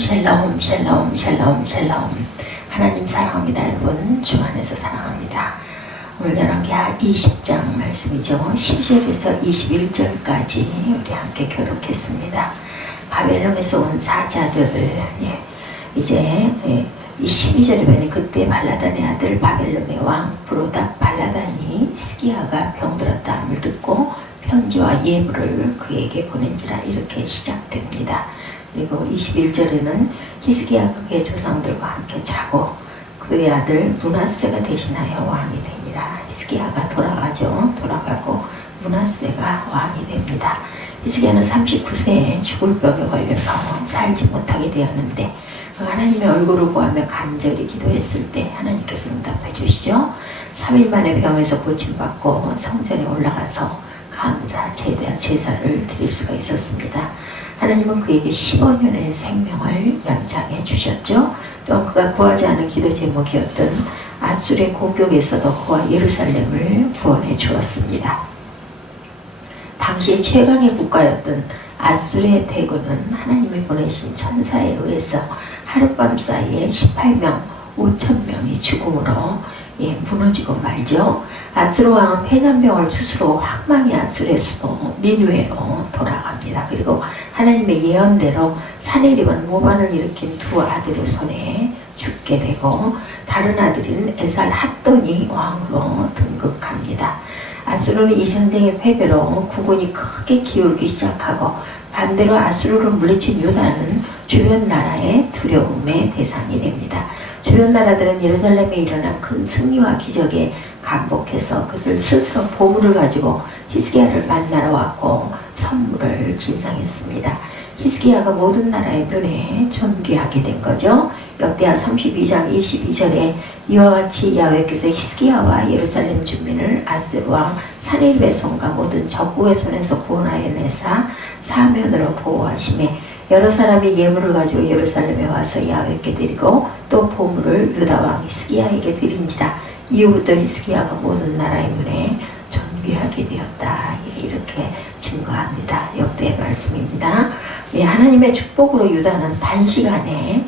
샬롬 샬롬 샬롬 샬롬. 하나님 사랑합니다. 여러분 주 안에서 사랑합니다. 오늘 열왕기하 20장 말씀이죠. 10절에서 21절까지 우리 함께 교독했습니다. 바벨론에서 온 사자들, 이제 이 12절에 보니 그때 발라단의 아들 바벨론의 왕 브로답 발라단이 스기야가 병들었다함을 듣고 편지와 예물을 그에게 보낸지라. 이렇게 시작됩니다. 그리고 21절에는 히스기야 그의 조상들과 함께 자고 그의 아들 므낫세가 대신하여 왕이 되니라. 히스기야가 돌아가고 므낫세가 왕이 됩니다. 히스기야는 39세에 죽을 병에 걸려서 살지 못하게 되었는데 하나님의 얼굴을 구하며 간절히 기도했을 때 하나님께서 응답해 주시죠. 3일 만에 병에서 고침받고 성전에 올라가서 감사 제사를 드릴 수가 있었습니다. 하나님은 그에게 15년의 생명을 연장해 주셨죠. 또한 그가 구하지 않은 기도 제목이었던 아술의 공격에서도 그와 예루살렘을 구원해 주었습니다. 당시 최강의 국가였던 아술의 대군은 하나님이 보내신 천사에 의해서 하룻밤 사이에 18명 5,000명이 죽음으로 무너지고 말죠. 아수르 왕은 폐잔병을 수술로 황망히 아수르의 수도 니느웨로 돌아갑니다. 그리고 하나님의 예언대로 사내립은 모반을 일으킨 두 아들의 손에 죽게 되고 다른 아들인 에살 핫돈이 왕으로 등극합니다. 아수르는 이 전쟁의 패배로 국군이 크게 기울기 시작하고 반대로 아수르를 물리친 유다는 주변 나라의 두려움의 대상이 됩니다. 주변 나라들은 예루살렘에 일어난 큰 승리와 기적에 감복해서 그들 스스로 보물을 가지고 히스기야를 만나러 왔고 선물을 진상했습니다. 히스기야가 모든 나라의 눈에 존귀하게 된 거죠. 역대하 32장 22절에 이와 같이 야훼께서 히스기야와 예루살렘 주민을 아스르 왕 사네립의 손과 모든 적국의 손에서 구원하여 내사 사면으로 보호하시매 여러 사람이 예물을 가지고 예루살렘에 와서 야훼께 드리고 또 보물을 유다 왕 히스기야에게 드린지라. 이후부터 히스기야가 모든 나라의 눈에 존귀하게 되었다. 이렇게 증거합니다. 역대의 말씀입니다. 하나님의 축복으로 유다는 단시간에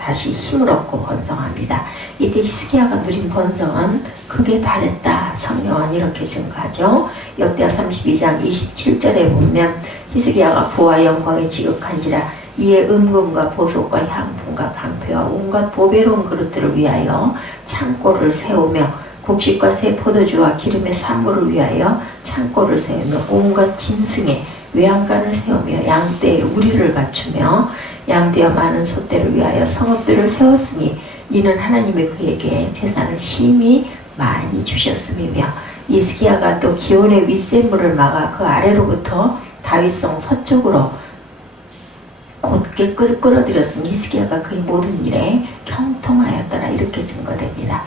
다시 힘을 얻고 번성합니다. 이때 히스기야가 누린 번성은 크게 달했다. 성경은 이렇게 증거하죠. 역대하 32장 27절에 보면 히스기야가 부와 영광에 지극한지라. 이에 은금과 보석과 향품과 방패와 온갖 보배로운 그릇들을 위하여 창고를 세우며 곡식과 새 포도주와 기름의 산물을 위하여 창고를 세우며 온갖 짐승의 외양간을 세우며 양떼의 우리를 갖추며 양떼와 많은 소떼를 위하여 성읍들을 세웠으니 이는 하나님이 그에게 재산을 심히 많이 주셨음이며 히스기야가 또 기온의 윗샘물을 막아 그 아래로부터 다윗성 서쪽으로 곧게 끌어들였으니 히스기야가 그의 모든 일에 형통하였더라. 이렇게 증거됩니다.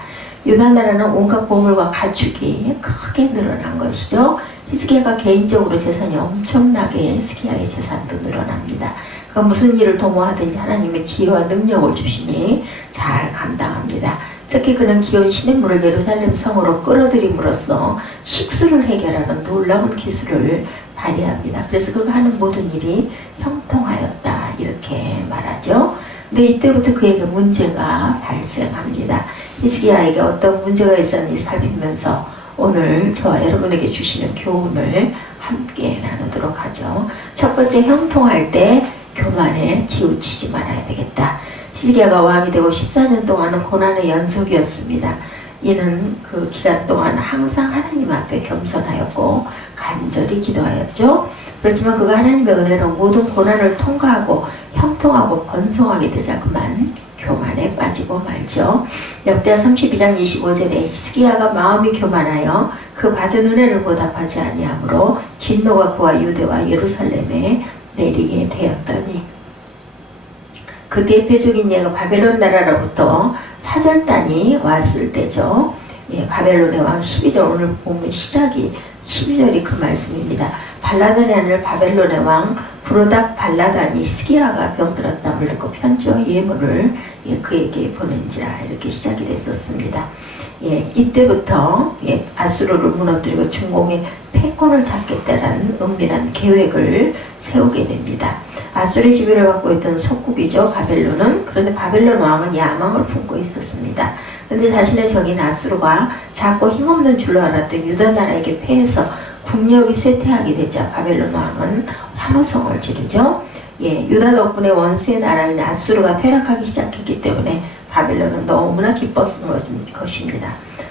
유다 나라는 온갖 보물과 가축이 크게 늘어난 것이죠. 히스기야가 개인적으로 재산이 엄청나게 히스기야의 재산도 늘어납니다. 그 무슨 일을 도모하든지 하나님의 지혜와 능력을 주시니 잘 감당합니다. 특히 그는 기온 시냇물을 예루살렘 성으로 끌어들임으로써 식수를 해결하는 놀라운 기술을 발휘합니다. 그래서 그가 하는 모든 일이 형통하였다. 이렇게 말하죠. 근데 이때부터 그에게 문제가 발생합니다. 히스기야에게 어떤 문제가 있었는지 살피면서 오늘 저와 여러분에게 주시는 교훈을 함께 나누도록 하죠. 첫 번째, 형통할 때 교만에 치우치지 말아야 되겠다. 히스기야가 왕이 되고 14년 동안은 고난의 연속이었습니다. 이는 그 기간 동안 항상 하나님 앞에 겸손하였고 간절히 기도하였죠. 그렇지만 그가 하나님의 은혜로 모든 고난을 통과하고 형통하고 번성하게 되자 그만 교만에 빠지고 말죠. 역대하 32장 25절에 히스기야가 마음이 교만하여 그 받은 은혜를 보답하지 아니하므로 진노가 그와 유대와 예루살렘에 내리게 되었더니 그 대표적인 예가 바벨론 나라로부터 사절단이 왔을 때죠. 바벨론의 왕 12절 오늘 보면 시작이 12절이 그 말씀입니다. 발라단의 아들 바벨론의 왕 브로답 발라단이 히스기야가 병들었다함을 듣고 편지와 예물을 그에게 보낸지라 이렇게 시작이 됐었습니다. 이때부터 아수르를 무너뜨리고 중공의 패권을 잡겠다라는 은밀한 계획을 세우게 됩니다. 아수르의 지배를 받고 있던 속국이죠. 바벨론은. 그런데 바벨론 왕은 야망을 품고 있었습니다. 그런데 자신의 적인 아수르가 작고 힘없는 줄로 알았던 유다 나라에게 패해서 국력이 쇠퇴하게 되자 바벨론 왕은 환호성을 지르죠. 유다 덕분에 원수의 나라인 아수르가 퇴락하기 시작했기 때문에 바벨론은 너무나 기뻤던 것입니다.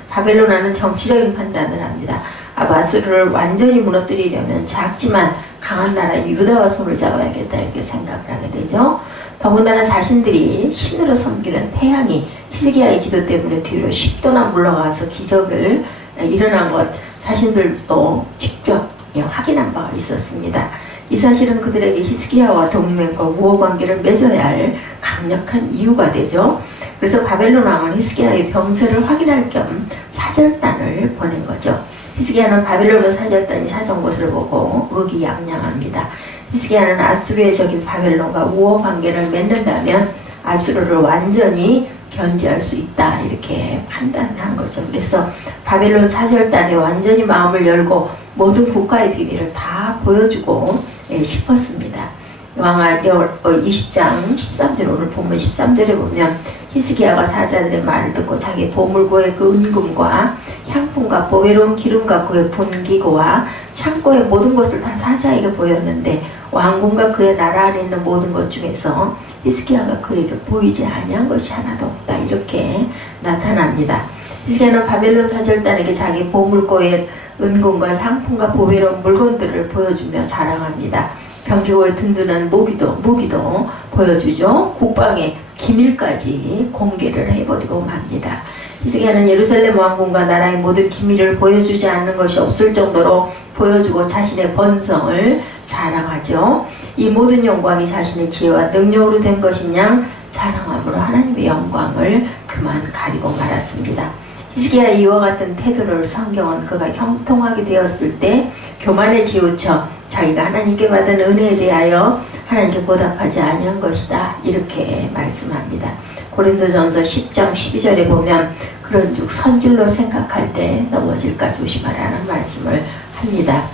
바벨론은 정치적인 판단을 합니다. 아수르를 완전히 무너뜨리려면 작지만 강한 나라 유다와 손을 잡아야겠다 이렇게 생각을 하게 되죠. 더군다나 자신들이 신으로 섬기는 태양이 히스기야의 기도 때문에 뒤로 10도나 물러가서 기적을 일어난 것 자신들도 직접 확인한 바가 있었습니다. 이 사실은 그들에게 히스기야와 동맹과 우호관계를 맺어야 할 강력한 이유가 되죠. 그래서 바벨론 왕은 히스기야의 병세를 확인할 겸 사절단을 보낸 거죠. 히스기야는 바벨론 사절단이 찾아온 것을 보고 의기양양합니다. 히스기야는 아수르의 적인 바벨론과 우호관계를 맺는다면 아수르를 완전히 견제할 수 있다 이렇게 판단을 한 거죠. 그래서 바벨론 사절단에 완전히 마음을 열고 모든 국가의 비밀을 다 보여주고 싶었습니다. 왕하 20장 13절 오늘 본문 13절에 보면 히스기야가 사자들의 말을 듣고 자기 보물고의 그 은금과 향품과 보배로운 기름과 그의 분기고와 창고의 모든 것을 다 사자에게 보였는데 왕궁과 그의 나라 안에 있는 모든 것 중에서 히스기야가 그에게 보이지 아니한 것이 하나도 없다 이렇게 나타납니다. 히스기야는 바벨론 사절단에게 자기 보물고의 은금과 향품과 보배로운 물건들을 보여주며 자랑합니다. 병기고의 든든한 무기도 보여주죠. 국방의 기밀까지 공개를 해버리고 맙니다. 히스기야는 예루살렘 왕궁과 나라의 모든 기밀을 보여주지 않는 것이 없을 정도로 보여주고 자신의 번성을 자랑하죠. 이 모든 영광이 자신의 지혜와 능력으로 된 것이냐 자랑함으로 하나님의 영광을 그만 가리고 말았습니다. 히스기야 이와 같은 태도를 성경은 그가 형통하게 되었을 때 교만에 치우쳐 자기가 하나님께 받은 은혜에 대하여 하나님께 보답하지 아니한 것이다 이렇게 말씀합니다. 고린도전서 10장 12절에 보면 그런즉 선줄로 생각할 때 넘어질까 조심하라는 말씀을 합니다.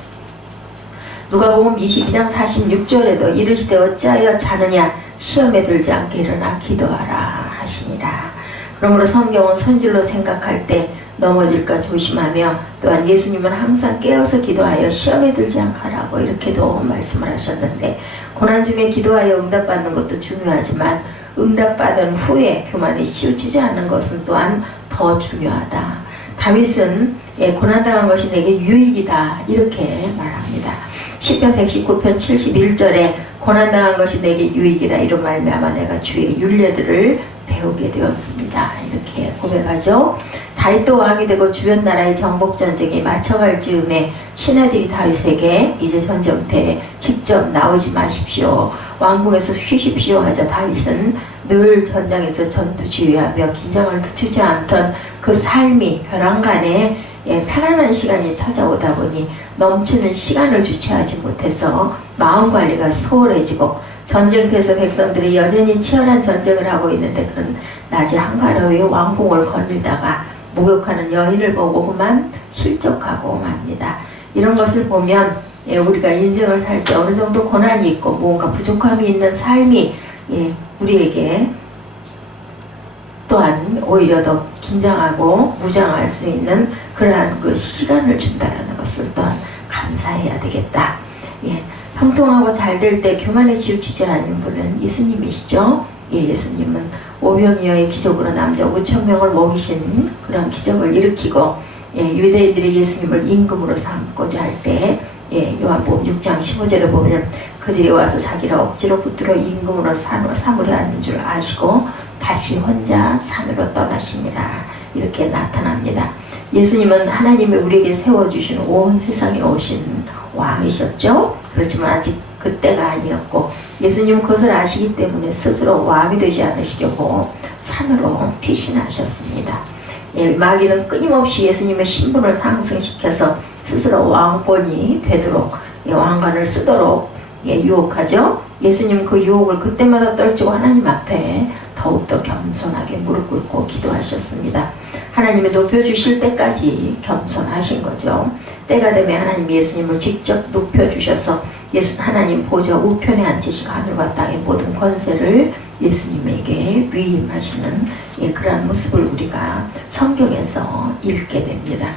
누가복음 22장 46절에도 이르시되 어찌하여 자느냐 시험에 들지 않게 일어나 기도하라 하시니라. 그러므로 성경은 선줄로 생각할 때 넘어질까 조심하며 또한 예수님은 항상 깨어서 기도하여 시험에 들지 않게 하라고 이렇게도 말씀을 하셨는데 고난 중에 기도하여 응답받는 것도 중요하지만 응답받은 후에 교만에 치우치지 않는 것은 또한 더 중요하다. 다윗은 고난당한 것이 내게 유익이다 이렇게 말합니다. 시편 119편 71절에 고난당한 것이 내게 유익이다 이런 말미암아 내가 주의 율례들을 배우게 되었습니다. 이렇게 고백하죠. 다윗도 왕이 되고 주변 나라의 정복 전쟁에 맞춰갈 즈음에 신하들이 다윗에게 이제 전쟁터에 직접 나오지 마십시오. 왕궁에서 쉬십시오 하자 다윗은 늘 전장에서 전투 지휘하며 긴장을 늦추지 않던 그 삶이 벼랑간에 편안한 시간이 찾아오다 보니 넘치는 시간을 주체하지 못해서 마음관리가 소홀해지고 전쟁터에서 백성들이 여전히 치열한 전쟁을 하고 있는데 그런 낮에 한가로이 왕궁을 거닐다가 목욕하는 여인을 보고 그만 실족하고 맙니다. 이런 것을 보면 우리가 인생을 살 때 어느 정도 고난이 있고 뭔가 부족함이 있는 삶이 우리에게 또한 오히려 더 긴장하고 무장할 수 있는 그러한 그 시간을 준다는 것을 또한 감사해야 되겠다. 형통하고 잘 될 때 교만에 치우치지 않은 분은 예수님이시죠. 예수님은 오병이어의 기적으로 남자 5,000명을 먹이신 그런 기적을 일으키고 유대인들이 예수님을 임금으로 삼고자 할 때 요한복음 6장 15절에 보면 그들이 와서 자기를 억지로 붙들어 임금으로 삼으려 하는 줄 아시고 다시 혼자 산으로 떠나시니라 이렇게 나타납니다. 예수님은 하나님이 우리에게 세워주신 온 세상에 오신 왕이셨죠. 그렇지만 아직 그때가 아니었고 예수님은 그것을 아시기 때문에 스스로 왕이 되지 않으시려고 산으로 피신하셨습니다. 마귀는 끊임없이 예수님의 신분을 상승시켜서 스스로 왕권이 되도록 왕관을 쓰도록 유혹하죠. 예수님은 그 유혹을 그때마다 떨치고 하나님 앞에 겸손하셨습니다. 하나님이 높여주실 때까지 겸손하신 거죠. 때가 되면 하나님 예수님을 직접 높여주셔서 하나님 보좌 우편에 앉으시고 하늘과 땅의 모든 권세를 예수님에게 위임하시는 그러한 모습을 우리가 성경에서 읽게 됩니다.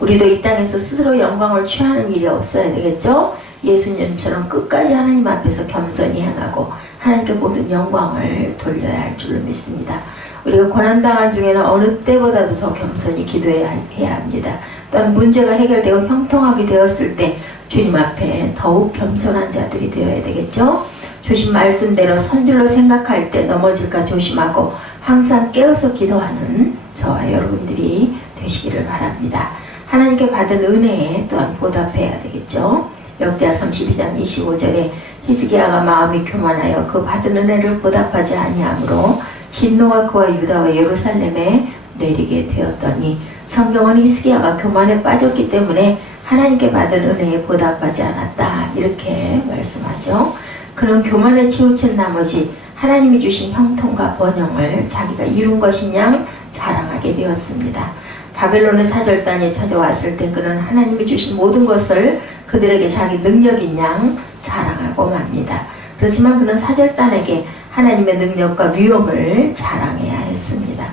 우리도 이 땅에서 스스로 영광을 취하는 일이 없어야 되겠죠? 예수님처럼 끝까지 하나님 앞에서 겸손히 행하고 하나님께 모든 영광을 돌려야 할 줄로 믿습니다. 우리가 고난당한 중에는 어느 때보다도 더 겸손히 기도해야 합니다. 또한 문제가 해결되고 형통하게 되었을 때 주님 앞에 더욱 겸손한 자들이 되어야 되겠죠? 주신 말씀대로 선줄로 생각할 때 넘어질까 조심하고 항상 깨어서 기도하는 저와 여러분들이 되시기를 바랍니다. 하나님께 받은 은혜에 또한 보답해야 되겠죠? 역대하 32장 25절에 히스기야가 마음이 교만하여 그 받은 은혜를 보답하지 아니하므로 진노가 그와 유다와 예루살렘에 내리게 되었더니, 성경은 히스기야가 교만에 빠졌기 때문에 하나님께 받은 은혜에 보답하지 않았다 이렇게 말씀하죠. 그는 교만에 치우친 나머지 하나님이 주신 형통과 번영을 자기가 이룬 것인 양 자랑하게 되었습니다. 바벨론의 사절단이 찾아왔을 때 그는 하나님이 주신 모든 것을 그들에게 자기 능력인 양 자랑하고 맙니다. 그렇지만 그는 사절단에게 하나님의 능력과 위엄을 자랑해야 했습니다.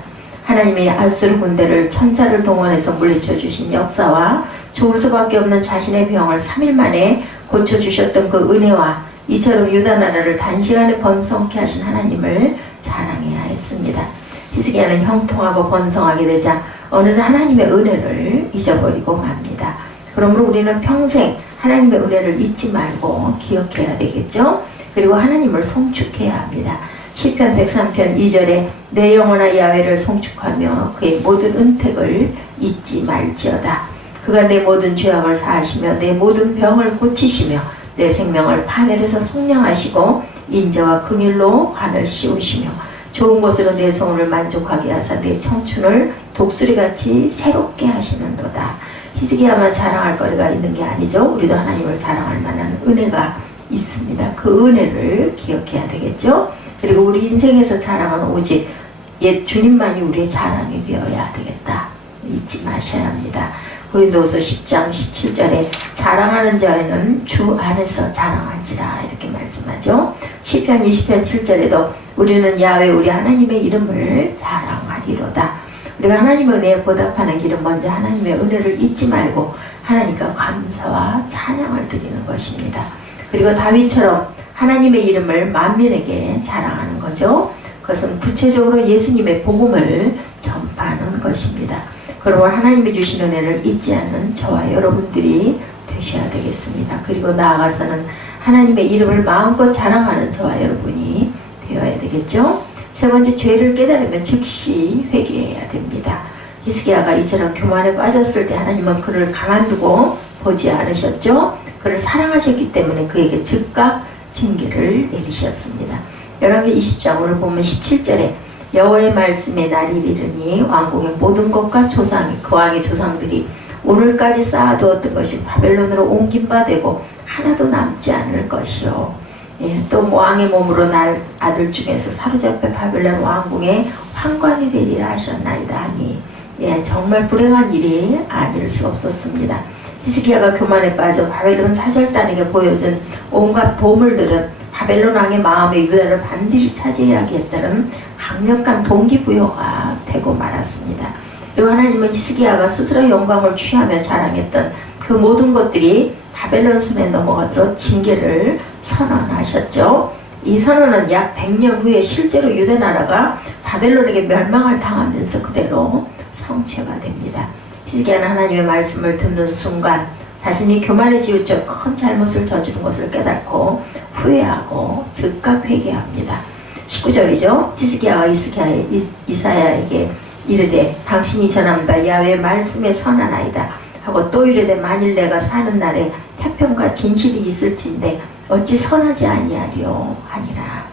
하나님의 아수르 군대를 천사를 동원해서 물리쳐 주신 역사와 죽을 수밖에 없는 자신의 병을 3일 만에 고쳐주셨던 그 은혜와 이처럼 유다 나라를 단시간에 번성케 하신 하나님을 자랑해야 했습니다. 히스기야는 형통하고 번성하게 되자 어느새 하나님의 은혜를 잊어버리고 맙니다. 그러므로 우리는 평생 하나님의 은혜를 잊지 말고 기억해야 되겠죠? 그리고 하나님을 송축해야 합니다. 시편 103편 2절에 내 영혼아 야훼를 송축하며 그의 모든 은택을 잊지 말지어다. 그가 내 모든 죄악을 사하시며 내 모든 병을 고치시며 내 생명을 파멸해서 속량하시고 인자와 긍휼로 관을 씌우시며 좋은 것으로 내 소원을 만족하게 하사 내 청춘을 독수리같이 새롭게 하시는도다. 히스기야만 자랑할 거리가 있는 게 아니죠. 우리도 하나님을 자랑할 만한 은혜가 있습니다. 그 은혜를 기억해야 되겠죠. 그리고 우리 인생에서 자랑은 오직 주님만이 우리의 자랑이 되어야 되겠다. 잊지 마셔야 합니다. 고린도후서 10장 17절에 자랑하는 자에는 주 안에서 자랑할지라 이렇게 말씀하죠. 시편 20편 7절에도 우리는 야훼 우리 하나님의 이름을 자랑하리로다. 우리가 하나님의 은혜에 보답하는 길은 먼저 하나님의 은혜를 잊지 말고 하나님과 감사와 찬양을 드리는 것입니다. 그리고 다윗처럼 하나님의 이름을 만민에게 자랑하는 거죠. 그것은 구체적으로 예수님의 복음을 전파하는 것입니다. 그러므로 하나님이 주신 은혜를 잊지 않는 저와 여러분들이 되셔야 되겠습니다. 그리고 나아가서는 하나님의 이름을 마음껏 자랑하는 저와 여러분이 되어야 되겠죠. 세 번째, 죄를 깨달으면 즉시 회개해야 됩니다. 히스기야가 이처럼 교만에 빠졌을 때 하나님은 그를 가만두고 보지 않으셨죠. 그를 사랑하셨기 때문에 그에게 즉각 징계를 내리셨습니다. 열왕기 20장 오늘 보면 17절에 여호와의 말씀에 날이 이르니 왕궁의 모든 것과 그 왕의 조상들이 오늘까지 쌓아두었던 것이 바벨론으로 옮긴 바 되고 하나도 남지 않을 것이요. 또 왕의 몸으로 날 아들 중에서 사로잡혀 바벨론 왕궁에 환관이 되리라 하셨나이다 하니 정말 불행한 일이 아닐 수 없었습니다. 히스기야가 교만에 빠져 바벨론 사절단에게 보여준 온갖 보물들은 바벨론 왕의 마음에 유다를 반드시 차지하겠다는 강력한 동기부여가 되고 말았습니다. 그리고 하나님은 히스기야가 스스로 영광을 취하며 자랑했던 그 모든 것들이 바벨론 손에 넘어가도록 징계를 선언하셨죠. 이 선언은 약 100년 후에 실제로 유대 나라가 바벨론에게 멸망을 당하면서 그대로 성취가 됩니다. 히스기야는 하나님의 말씀을 듣는 순간 자신이 교만에 치우쳐 큰 잘못을 저지른 것을 깨닫고 후회하고 즉각 회개합니다. 19절이죠. 히스기야가 이사야에게 이르되 당신이 전한 바 야훼의 말씀에 선하나이다 하고 또 이르되 만일 내가 사는 날에 태평과 진실이 있을진데 어찌 선하지 아니하리요 하니라.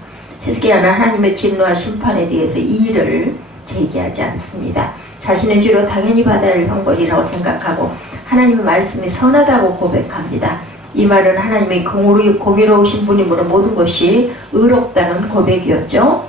히스기야는 하나님의 진노와 심판에 대해서 이의를 제기하지 않습니다. 자신의 죄로 당연히 받아야 할 형벌이라고 생각하고 하나님의 말씀이 선하다고 고백합니다. 이 말은 하나님의 공의로우신 분이므로 모든 것이 의롭다는 고백이었죠.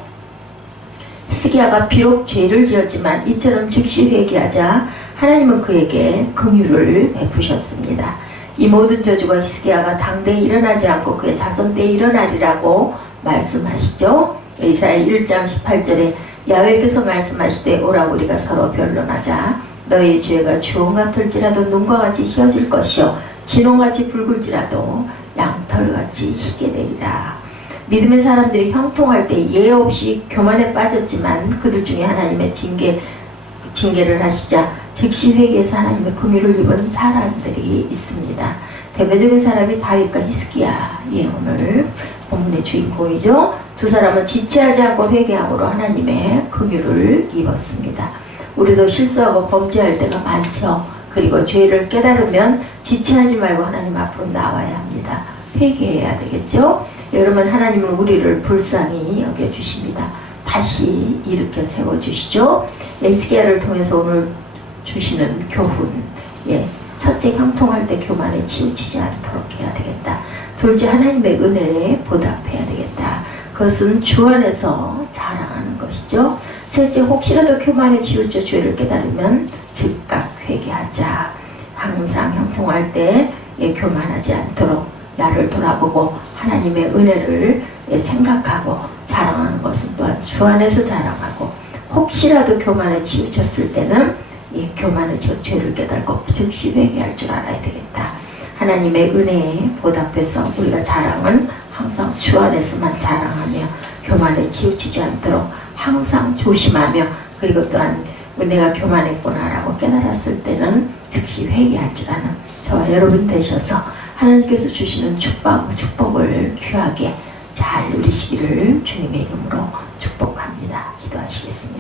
히스기야가 비록 죄를 지었지만 이처럼 즉시 회개하자 하나님은 그에게 긍휼을 베푸셨습니다. 이 모든 저주가 히스기야가 당대에 일어나지 않고 그의 자손 때에 일어나리라고 말씀하시죠. 이사야 1장 18절에 야훼께서 말씀하시되 오라 우리가 서로 변론하자. 너의 죄가 주홍 같을지라도 눈과 같이 희어질 것이요 진홍같이 붉을지라도 양털같이 희게 되리라. 믿음의 사람들이 형통할 때 예외 없이 교만에 빠졌지만 그들 중에 하나님의 징계를 하시자 즉시 회개해서 하나님의 긍휼을 입은 사람들이 있습니다. 대표적인 사람이 다윗과 히스기야, 오늘 본문의 주인공이죠. 두 사람은 지체하지 않고 회개함으로 하나님의 긍휼을 입었습니다. 우리도 실수하고 범죄할 때가 많죠. 그리고 죄를 깨달으면 지체하지 말고 하나님 앞으로 나와야 합니다. 회개해야 되겠죠. 여러분, 하나님은 우리를 불쌍히 여겨주십니다. 다시 일으켜 세워주시죠. 히스기야를 통해서 오늘 주시는 교훈, 첫째, 형통할 때 교만에 치우치지 않도록 해야 되겠다. 둘째, 하나님의 은혜에 보답해야 되겠다. 그것은 주 안에서 자랑하는 것이죠. 셋째, 혹시라도 교만에 치우쳐 죄를 깨달으면 즉각 회개하자. 항상 형통할 때 교만하지 않도록 나를 돌아보고 하나님의 은혜를 생각하고 자랑하는 것은 또한 주 안에서 자랑하고, 혹시라도 교만에 치우쳤을 때는 교만에 치워 죄를 깨달고 즉시 회개할 줄 알아야 되겠다. 하나님의 은혜에 보답해서 우리가 자랑은 항상 주 안에서만 자랑하며 교만에 치우치지 않도록 항상 조심하며, 그리고 또한 내가 교만했구나라고 깨달았을 때는 즉시 회개할 줄 아는 저와 여러분 되셔서 하나님께서 주시는 축복을 귀하게 잘 누리시기를 주님의 이름으로 축복합니다. 기도하시겠습니다.